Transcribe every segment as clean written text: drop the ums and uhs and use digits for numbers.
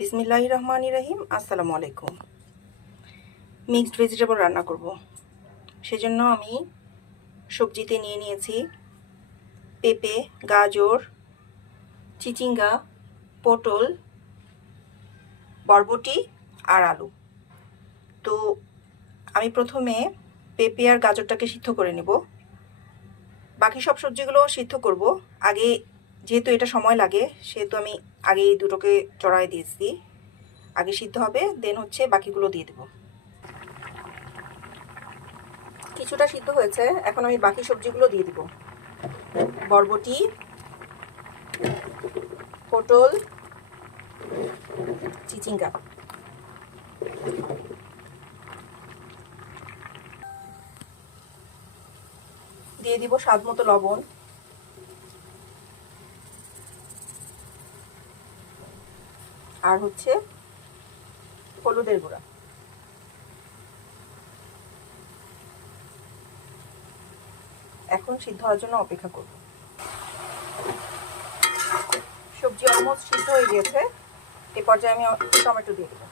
বিসমিল্লাহির রহমানির রহিম। আসসালামু আলাইকুম। মিক্সড ভেজিটেবল রান্না করব, সেজন্য আমি সবজিতে নিয়ে নিয়েছি পেঁপে, গাজর, চিচিঙ্গা, পটল, বরবটি আর আলু। তো আমি প্রথমে পেঁপে আর গাজরটাকে সিদ্ধ করে নেব। বাকি সব সবজিগুলো সিদ্ধ করব আগে, যেহেতু এটা সময় লাগে সেহেতু আমি আগে এই দুটোকে চড়াই দিয়েছি। আগে সিদ্ধ হবে, দেন হচ্ছে বাকিগুলো দিয়ে দেব। কিছুটা সিদ্ধ হয়েছে, এখন আমি বাকি সবজিগুলো দিয়ে দিব। বরবটি, পটল, চিচিঙ্গা। দিয়ে দিব স্বাদ মতো লবণ, আর হচ্ছে হলুদের গুঁড়া। এখন সিদ্ধ হওয়ার জন্য অপেক্ষা করব। সবজি অলমোস্ট সিদ্ধ হয়ে গিয়েছে, এ পর্যায়ে আমি টমেটো দিয়ে দেব।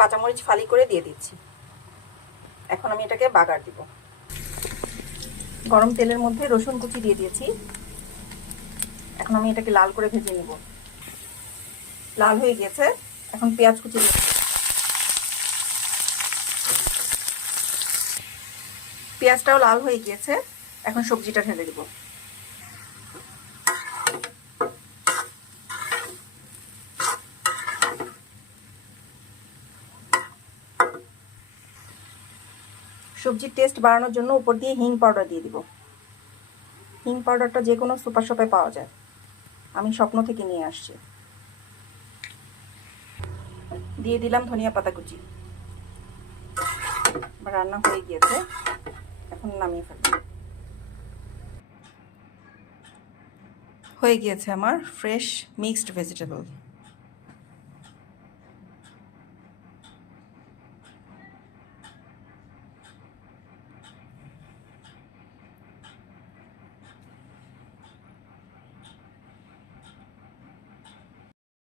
কাঁচামরিচ ফালি করে দিয়ে দিচ্ছি। এখন আমি এটাকে বাগার দিব। গরম তেলের মধ্যে রসুন কুচি দিয়ে দিয়েছি। এখন আমি এটাকে লাল করে ভেজে নেব। লাল হয়ে গেছে, এখন পেঁয়াজ কুচি দিয়ে দেব। পেঁয়াজটাও লাল হয়ে গিয়েছে, এখন সবজিটা ঢেলে দেব। সবজির টেস্ট বাড়ানোর জন্য উপর দিয়ে হিং পাউডার দিয়ে দিব। হিং পাউডারটা যে কোনো সুপার শপে পাওয়া যায়, আমি স্বপ্ন থেকে নিয়ে আসছি। দিয়ে দিলাম ধনিয়া পাতা কুচি। রান্না হয়ে গিয়েছে, এখন নামিয়ে ফেলব। হয়ে গিয়েছে আমার ফ্রেশ মিক্সড ভেজিটেবল।